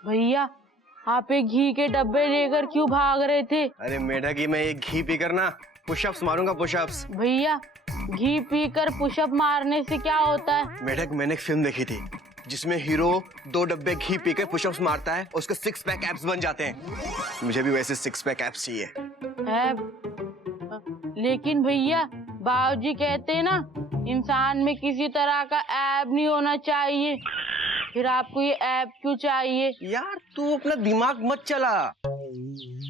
भैया आप एक घी के डब्बे लेकर क्यों भाग रहे थे? अरे मेढक ही मैं एक घी पीकर ना पुशअप्स मारूंगा, पुशअप्स। भैया घी पीकर पुशअप मारने से क्या होता है? मेढक मैंने एक फिल्म देखी थी जिसमें हीरो 2 डब्बे घी पीकर पुशअप्स मारता है, उसके 6 पैक एब्स बन जाते हैं। मुझे भी वैसे 6 पैक एब्स चाहिए। लेकिन भैया बाबूजी कहते हैं ना, इंसान में किसी तरह का ऐब नहीं होना चाहिए, फिर आपको ये ऐब क्यों चाहिए? यार तू अपना दिमाग मत चला,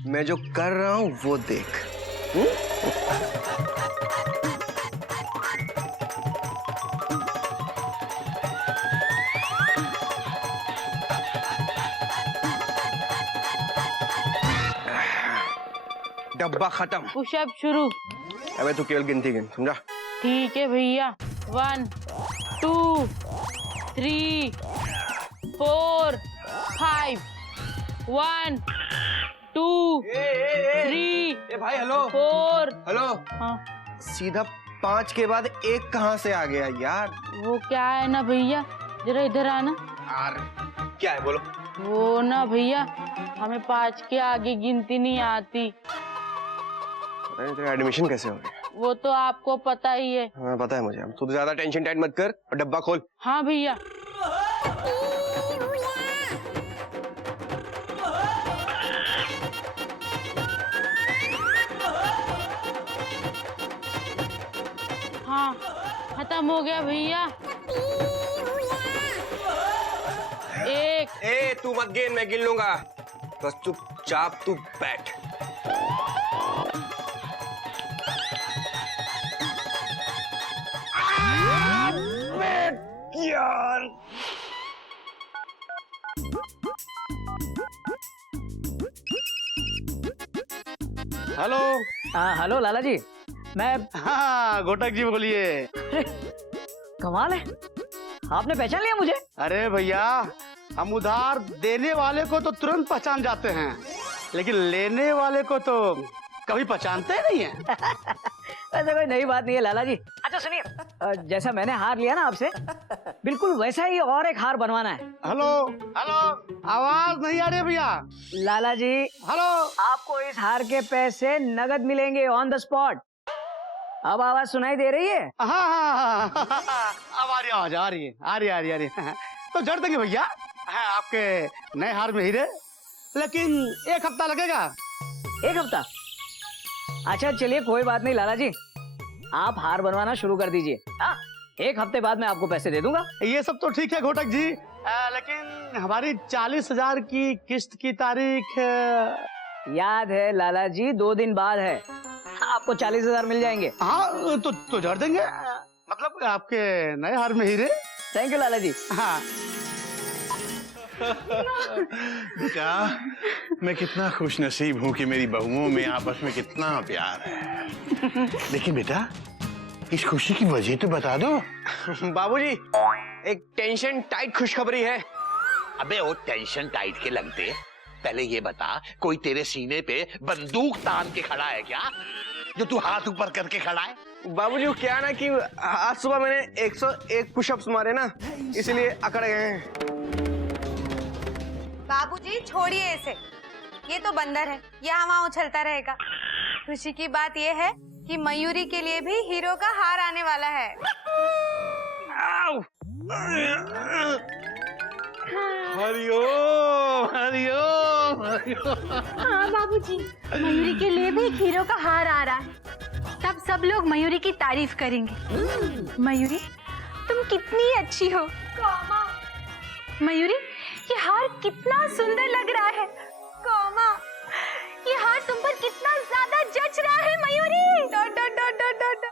मैं जो कर रहा हूँ वो देख। डब्बा खत्म, पुशअप शुरू। अबे तू केवल गिनती गिन, समझा? ठीक है भैया। 1 2 3 4 5 1 2 3 भाई हेलो 4। हेलो। हाँ सीधा 5 के बाद 1 कहाँ से आ गया यार? वो क्या है ना भैया, जरा इधर आना। यार क्या है बोलो? वो ना भैया हमें 5 के आगे गिनती नहीं आती। तेरा एडमिशन कैसे हो गया? वो तो आपको पता ही है। हाँ पता है मुझे। तू तो ज्यादा टेंशन टाइट मत कर और डब्बा खोल। हाँ भैया। हाँ खत्म हो गया भैया। 1। तू मत गिन, मैं गिन लूंगा, बस चुपचाप तू बैठ। यार हेलो। हाँ हेलो लाला जी, मैं हाँ घोटक जी बोलिए। कमाल है, आपने पहचान लिया मुझे? अरे भैया हम उधार देने वाले को तो तुरंत पहचान जाते हैं, लेकिन लेने वाले को तो कभी पहचानते ही नहीं है। ऐसा कोई नई बात नहीं है लाला जी। अच्छा सुनिए, जैसा मैंने हार लिया ना आपसे, बिल्कुल वैसा ही और एक हार बनवाना है। हेलो हेलो, आवाज नहीं आ रही भैया। लाला जी हेलो, आपको इस हार के पैसे नगद मिलेंगे ऑन द स्पॉट। अब आवाज सुनाई दे रही है? हाँ हाँ हाँ, अब आ रही आवाज, आ रही है, आ रही आ रही आ रही तो जड़ देंगे भैया। हाँ आपके नए हार में हीरे, लेकिन 1 हफ्ता लगेगा। 1 हफ्ता? अच्छा चलिए कोई बात नहीं लाला जी, आप हार बनवाना शुरू कर दीजिए। हाँ 1 हफ्ते बाद मैं आपको पैसे दे दूंगा। ये सब तो ठीक है घोटक जी, लेकिन हमारी 40,000 की किस्त की तारीख याद है लाला जी, 2 दिन बाद है, आपको 40,000 मिल जाएंगे। हाँ तो जड़ देंगे, मतलब आपके नए हार में हीरे। थैंक यू लाला जी। हाँ बेटा मैं कितना खुश नसीब हूँ कि मेरी बहुओं में आपस में कितना प्यार है। लेकिन बेटा इस खुशी की वजह तो बता दो। बाबूजी एक टेंशन टाइट खुशखबरी है। अबे वो टेंशन टाइट के लगते, पहले ये बता कोई तेरे सीने पे बंदूक तान के खड़ा है क्या, जो तू हाथ ऊपर करके खड़ा है? बाबूजी वो क्या ना कि आज सुबह मैंने 101 पुशअप्स मारे ना, इसलिए अकड़ गए हैं। बाबूजी छोड़िए इसे, ये तो बंदर है, यहाँ वहाँ उछलता रहेगा। खुशी की बात ये है कि मयूरी के लिए भी हीरो का हार आने वाला है। हरिओम हरिओम हरिओम। हाँ बाबूजी, मयूरी के लिए भी एक हीरो का हार आ रहा है, तब सब लोग मयूरी की तारीफ करेंगे। मयूरी तुम कितनी अच्छी हो। मयूरी ये हार कितना सुंदर लग रहा है। कोमा ये हार तुम पर कितना ज्यादा जच रहा है Mayuri. Dot dot dot dot dot.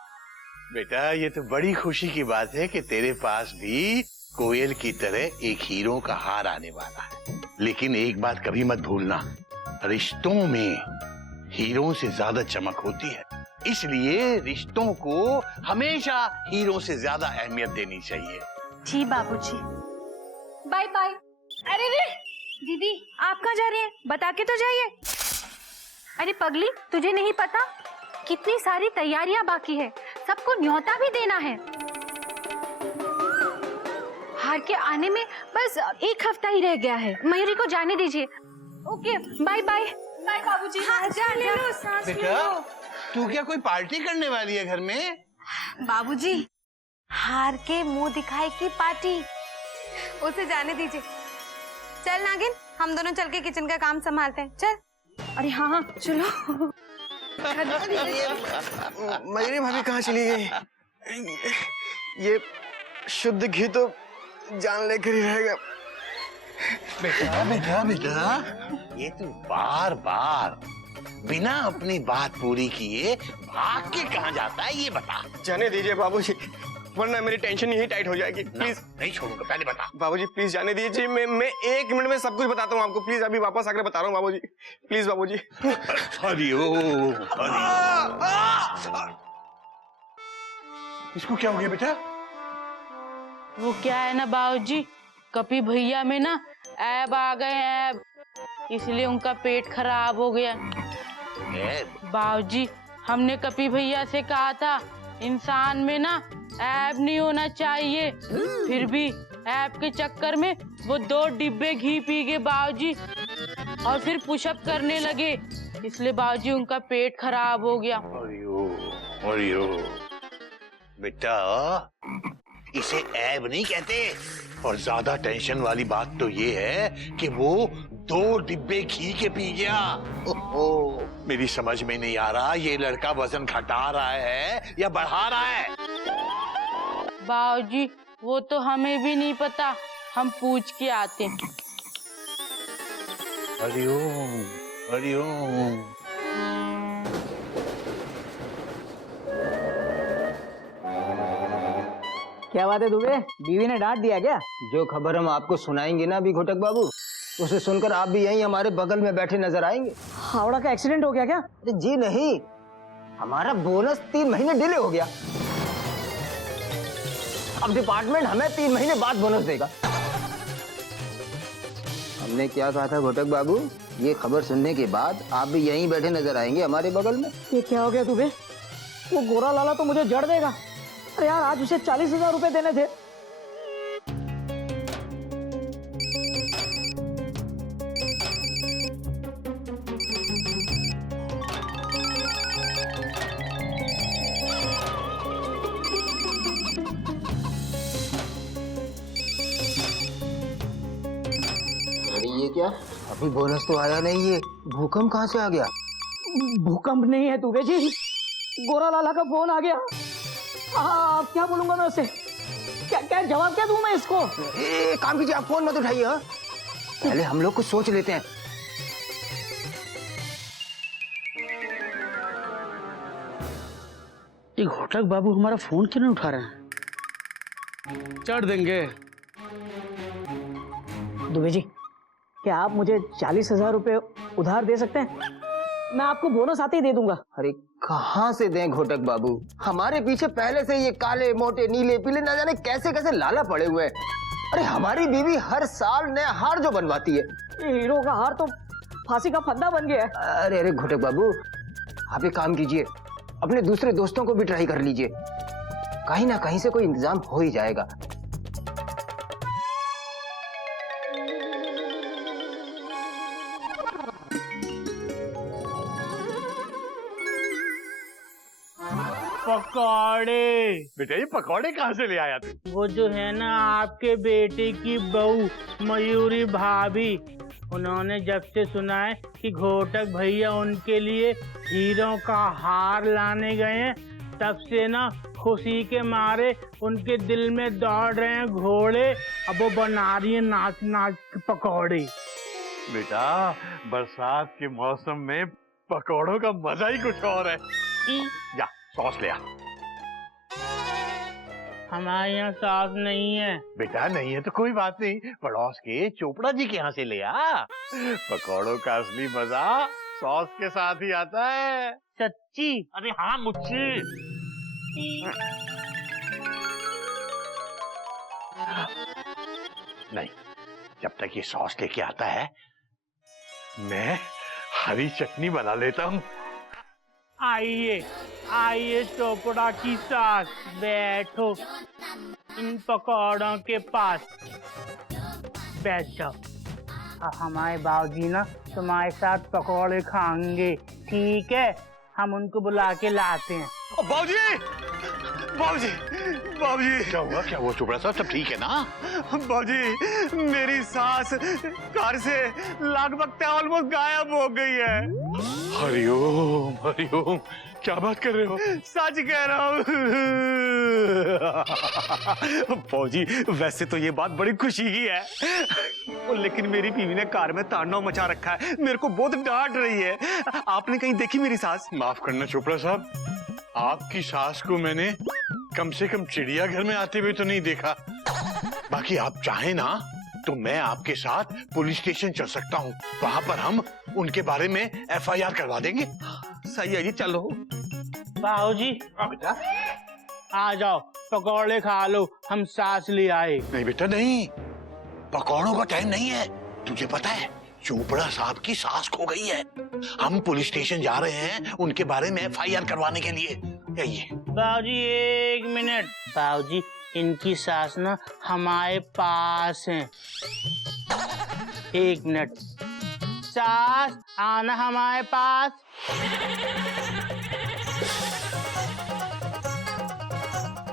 बेटा ये तो बड़ी खुशी की बात है कि तेरे पास भी कोयल की तरह एक हीरो का हार आने वाला है। लेकिन एक बात कभी मत भूलना, रिश्तों में हीरो से ज्यादा चमक होती है, इसलिए रिश्तों को हमेशा हीरो से ज्यादा अहमियत देनी चाहिए। जी बाबूजी। Bye bye. अरे रे दीदी आप कहाँ जा रही हैं? बता के तो जाइए। अरे पगली तुझे नहीं पता कितनी सारी तैयारियां बाकी है, सबको न्योता भी देना है। हार के आने में बस 1 हफ्ता ही रह गया है। मयूरी को जाने दीजिए। Okay, bye bye. बाय बाबूजी। हाँ, जा ले लो, सांस ले बेटा, लो। तू क्या कोई पार्टी करने वाली है घर में? बाबूजी, हार के मुंह दिखाई की पार्टी, उसे जाने दीजिए। चल नागिन, हम दोनों चल के किचन का काम संभालते हैं। चल। अरे हाँ हाँ, चलो। मयूरी भाभी कहाँ चली गई? ये शुद्ध घी तो जान लेकर ही रहेगा। बेटा बेटा बेटा, ये तू बार बार बिना अपनी बात पूरी किए भाग के कहाँ जाता है, ये बता। जाने दीजिए बाबूजी, वरना मेरी टेंशन यही टाइट हो जाएगी। प्लीज नहीं छोड़ूंगा, पहले बता। बाबूजी प्लीज जाने दीजिए। मैं 1 मिनट में सब कुछ बताता हूँ आपको। प्लीज अभी वापस आकर बता रहा हूँ बाबूजी। प्लीज बाबूजी। हरिओम हरिओम। इसको क्या हो गया बेटा? वो क्या है ना बाबूजी, कपी भैया में ना ऐब आ गए हैं, ऐब, इसलिए उनका पेट खराब हो गया। बाबूजी, हमने कपी भैया से कहा था इंसान में ना ऐब नहीं होना चाहिए, फिर भी ऐब के चक्कर में वो 2 डिब्बे घी पी गए बाबूजी, और फिर पुशअप करने लगे, इसलिए बाबूजी उनका पेट खराब हो गया। हरिओम बेटा, इसे ऐब नहीं कहते। और ज्यादा टेंशन वाली बात तो ये है कि वो 2 डिब्बे घी के पी गया। ओहो, मेरी समझ में नहीं आ रहा, ये लड़का वजन घटा रहा है या बढ़ा रहा है? बाबूजी, वो तो हमें भी नहीं पता, हम पूछ के आते हैं। हरिओम हरिओम। क्या बात है दुबे, बीवी ने डांट दिया क्या? जो खबर हम आपको सुनाएंगे ना अभी घोटक बाबू, उसे सुनकर आप भी यहीं हमारे बगल में बैठे नजर आएंगे। हावड़ा का एक्सीडेंट हो गया क्या? अरे जी नहीं, हमारा बोनस 3 महीने डिले हो गया। अब डिपार्टमेंट हमें 3 महीने बाद बोनस देगा। हमने क्या कहा था घोटक बाबू, ये खबर सुनने के बाद आप भी यहीं बैठे नजर आएंगे हमारे बगल में। ये क्या हो गया दुबे? वो गोरा लाला तो मुझे जड़ देगा। अरे यार, आज उसे 40,000 रुपए देने थे। अरे ये क्या, अभी बोनस तो आया नहीं है, भूकंप कहाँ से आ गया? भूकंप नहीं है दुबे जी, गोरा लाला का फोन आ गया। अब क्या बोलूंगा मैं उसे? क्या जवाब क्या दूं मैं इसको? काम कीजिए, आप फोन मत उठाइए। हाँ, पहले हम लोग कुछ सोच लेते हैं। ये घोटक बाबू हमारा फोन क्यों नहीं उठा रहे हैं? चढ़ देंगे। दुबे जी, क्या आप मुझे 40,000 रुपए उधार दे सकते हैं? मैं आपको बोनस आते ही दे दूंगा। अरे कहाँ से दें घोटक बाबू, हमारे पीछे पहले से ये काले मोटे नीले पीले ना जाने कैसे कैसे लाला पड़े हुए हैं। अरे हमारी बीवी हर साल नया हार जो बनवाती है। ये हीरो का हार तो फांसी का फंदा बन गया है। अरे अरे घोटक बाबू, आप एक काम कीजिए, अपने दूसरे दोस्तों को भी ट्राई कर लीजिए, कहीं ना कहीं से कोई इंतजाम हो ही जाएगा। पकौड़े। बेटा ये पकौड़े कहाँ से ले आया तू? वो जो है ना आपके बेटे की बहू मयूरी भाभी, उन्होंने जब से सुना है कि घोटक भैया उनके लिए हीरों का हार लाने गए हैं, तब से ना खुशी के मारे उनके दिल में दौड़ रहे हैं घोड़े। अब वो बना रही है नाच नाच के पकौड़े। बेटा बरसात के मौसम में पकौड़ों का मजा ही कुछ और है। जा सॉस ले आ। हमारे यहाँ सास नहीं है। बेटा नहीं है तो कोई बात नहीं, पड़ोस के चोपड़ा जी के यहाँ से ले आ। पकौड़ों का असली मजा सॉस के साथ ही आता है। सच्ची? अरे हाँ मुझसे। नहीं, जब तक ये सॉस लेके आता है मैं हरी चटनी बना लेता हूँ। आइए आइए चोपड़ा की सास, बैठो इन पकौड़ों के पास। बैठ जाओ। हमारे बाबूजी ना तुम्हारे साथ पकौड़े खाएंगे, ठीक है? हम उनको बुला के लाते हैं। बाबूजी, बाबूजी, बाबूजी, क्या हुआ चोपड़ा साहब, सब ठीक है ना? बाबूजी, मेरी सास कार से लगभग ऑलमोस्ट गायब हो गई है। हरिओम हरिओम, क्या बात कर रहे हो? सच कह रहा हूँ। फौजी, वैसे तो ये बात बड़ी खुशी की है, लेकिन मेरी बीवी ने कार में तांडव मचा रखा है, मेरे को बहुत डांट रही है। आपने कहीं देखी मेरी सास? माफ करना चोपड़ा साहब, आपकी सास को मैंने कम से कम चिड़ियाघर में आते हुए तो नहीं देखा। बाकी आप चाहे ना तो मैं आपके साथ पुलिस स्टेशन चल सकता हूँ, वहां पर हम उनके बारे में FIR करवा देंगे। सही है जी, चलो। बाबूजी बेटा, आ जाओ, पकौड़े खा लो, हम सास ले आए। नहीं बेटा नहीं, पकौड़ों का टाइम नहीं है। तुझे पता है चोपड़ा साहब की सास खो गई है, हम पुलिस स्टेशन जा रहे हैं उनके बारे में FIR करवाने के लिए। ये बाबूजी 1 मिनट। बाबूजी, इनकी सास ना हमारे पास है। 1 मिनट। सास, आना हमारे पास।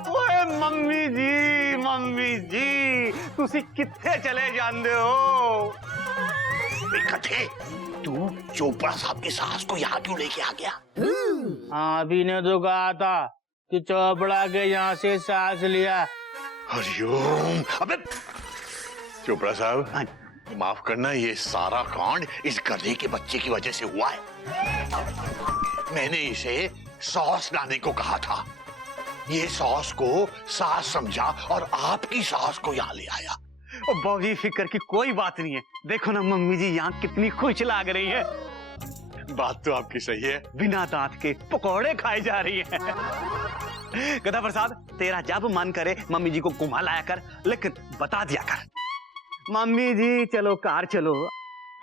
ओए मम्मी जी, तुसी कित्थे चले जांदे हो? कथे, तू चोपड़ा साहब की सास को यहाँ क्यों लेके आ गया? अभी ने तो कहा था कि चोपड़ा के यहाँ से सास लिया। हरिओम। अबे चोपड़ा साहब, माफ करना, ये सारा कांड इस गधे के बच्चे की वजह से हुआ है। मैंने इसे सॉस लाने को कहा था, ये सॉस को सास समझा और आपकी सास को यहाँ ले आया। और बाबूजी, फिक्र की कोई बात नहीं है। देखो ना मम्मी जी यहाँ कितनी खुश लग रही है। बात तो आपकी सही है, बिना दांत के पकौड़े खाई जा रही है। गधा प्रसाद, तेरा जब मन करे मम्मी जी को घुमा लाया कर, लेकिन बता दिया कर। मम्मी जी चलो, कार चलो,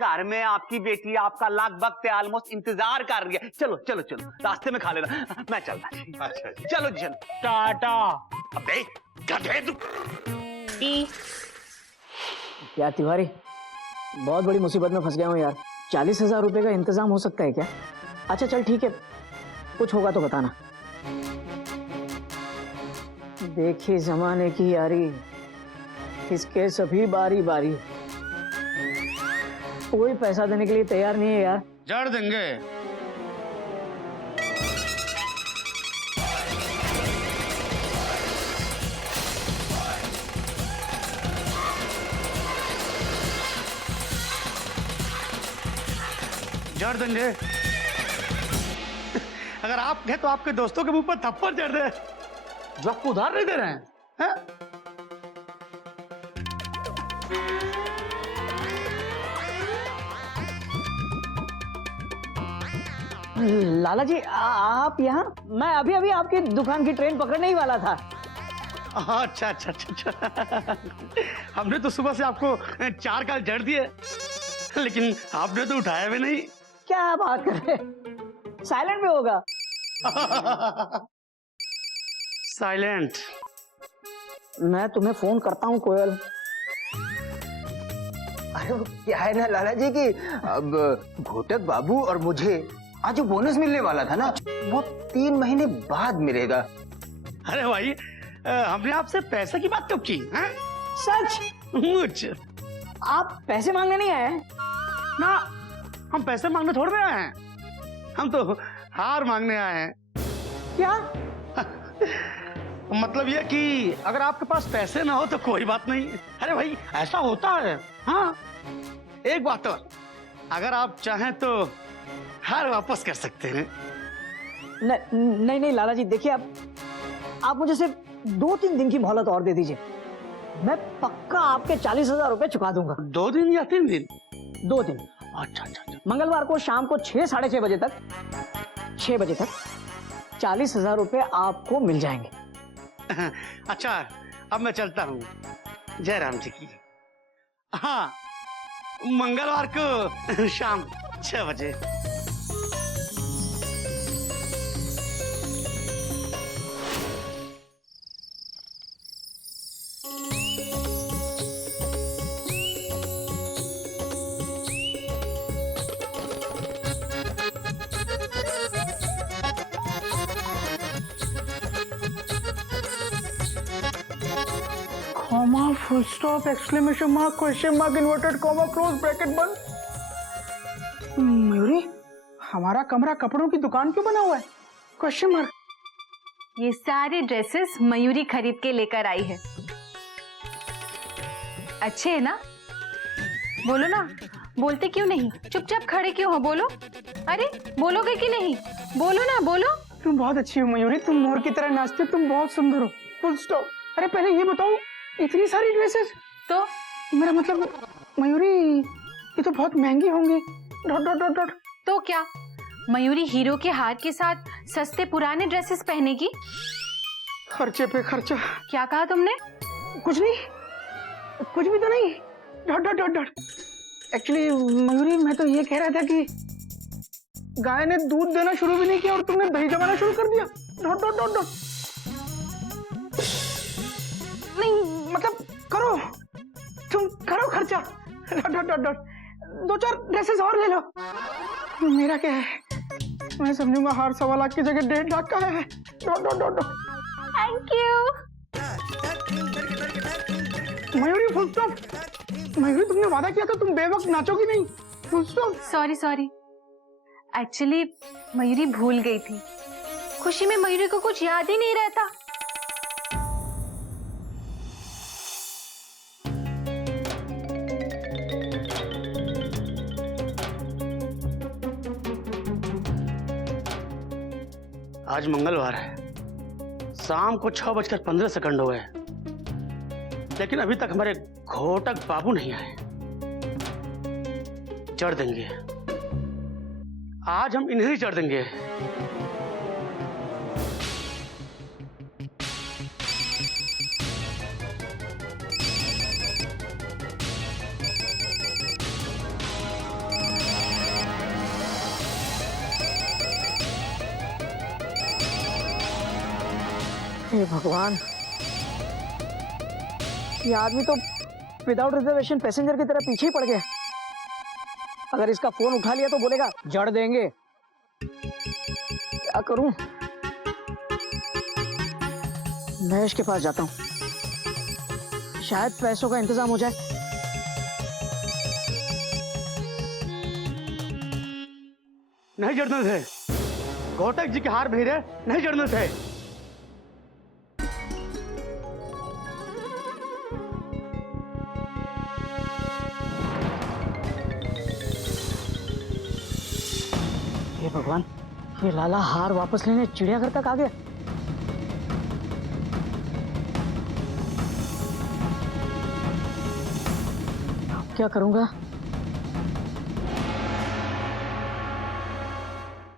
कार में आपकी बेटी आपका लगभग ऑलमोस्ट इंतजार कर रही है। चलो चलो चलो, रास्ते में खा लेना, मैं चलता। अच्छा चलो चलो। टाटा। अबे गधे तू। क्या तिवारी, बहुत बड़ी मुसीबत में फंस गया हूँ यार। 40,000 रुपए का इंतजाम हो सकता है क्या? अच्छा चल ठीक है, कुछ होगा तो बताना। देखी जमाने की यारी, इसके सभी बारी बारी। कोई पैसा देने के लिए तैयार नहीं है यार। जड़ देंगे। जड़ देंगे। अगर आप कहें तो आपके दोस्तों के मुंह पर थप्पड़ जड़ दे, जो आपको उधार नहीं दे रहे हैं, हैं? लाला जी आप यहाँ? मैं अभी अभी आपकी दुकान की ट्रेन पकड़ने ही वाला था। अच्छा अच्छा अच्छा अच्छा। हमने तो सुबह से आपको 4 गाल जड़ दिए, लेकिन आपने तो उठाया भी नहीं। क्या बात कर रहे, साइलेंट में होगा। साइलेंट। मैं तुम्हें फोन करता हूँ कोयल। अरे वो क्या है ना लाला जी की अब घोटक बाबू और मुझे आज जो बोनस मिलने वाला था ना, वो 3 महीने बाद मिलेगा। अरे भाई, हमने आपसे पैसे की बात कब की? सच? मुझ आप पैसे मांगने नहीं आए? ना, हम पैसे मांगने थोड़े आए हैं, हम तो हार मांगने आए हैं। क्या मतलब ये कि अगर आपके पास पैसे ना हो तो कोई बात नहीं। अरे भाई ऐसा होता है। हाँ, एक बात और, अगर आप चाहें तो हार वापस कर सकते हैं। नहीं नहीं लाला जी, देखिए आप मुझे सिर्फ 2-3 दिन की मोहलत और दे दीजिए, मैं पक्का आपके 40,000 रुपए चुका दूंगा। 2 दिन या 3 दिन? 2 दिन। अच्छा अच्छा अच्छा। मंगलवार को शाम को 6-6:30 बजे तक 6 बजे तक 40,000 रुपए आपको मिल जाएंगे। अच्छा, अब मैं चलता हूँ। जय राम जी की। हाँ, मंगलवार को शाम 6 बजे। Comma full stop exclamation mark question mark inverted comma close bracket बंद। मयूरी, हमारा कमरा कपड़ों की दुकान क्यों बना हुआ है? Question mark. ये सारे ड्रेसेस मयूरी खरीद के लेकर आई है। अच्छे है ना? बोलो ना, बोलते क्यों नहीं? चुपचाप खड़े क्यों हो? बोलो। अरे बोलोगे कि नहीं? बोलो ना, बोलो। तुम बहुत अच्छी हो मयूरी, तुम मोर की तरह नाचती हो, तुम बहुत सुंदर हो। Full stop. अरे पहले ये बताओ, इतनी सारी ड्रेसेस? तो मेरा मतलब मयूरी, ये तो बहुत महंगी होंगी। Dot dot dot dot. तो क्या मयूरी हीरो के हार के साथ सस्ते पुराने ड्रेसेस पहनेगी? खर्चे पे खर्चा। क्या कहा तुमने? कुछ नहीं, कुछ भी तो नहीं। Dot dot dot dot. Actually Mayuri, मैं तो ये कह रहा था कि गाय ने दूध देना शुरू भी नहीं किया और तुमने दही जमाना शुरू कर दिया। Dot dot dot dot. नहीं मतलब करो, तुम करो खर्चा। Dot dot dot dot. 2-4 dresses और ले लो। मेरा क्या है, मैं समझूंगा हार 1.25 लाख की जगह 1.5 लाख का है। Dot dot dot dot. Thank you. Mayuri full stop. Mayuri, तुमने वादा किया था तुम बेवक्त नाचोगी नहीं। Full stop. Sorry sorry, actually Mayuri भूल गई थी। खुशी में मयूरी को कुछ याद ही नहीं रहता। आज मंगलवार है, शाम को 6:15 हो गए, लेकिन अभी तक हमारे घोटक बाबू नहीं आए। जड़ देंगे आज, हम इन्हें जड़ देंगे। हे भगवान, ये आदमी तो विदाउट रिजर्वेशन पैसेंजर की तरह पीछे ही पड़ गया। अगर इसका फोन उठा लिया तो बोलेगा जड़ देंगे। क्या करूं? महेश के पास जाता हूं, शायद पैसों का इंतजाम हो जाए। नहीं जड़ने थे, घोटक जी के हार भेजे नहीं जड़ने थे। हे भगवान, ये लाला हार वापस लेने चिड़ियाघर तक आ गया। अब क्या करूंगा?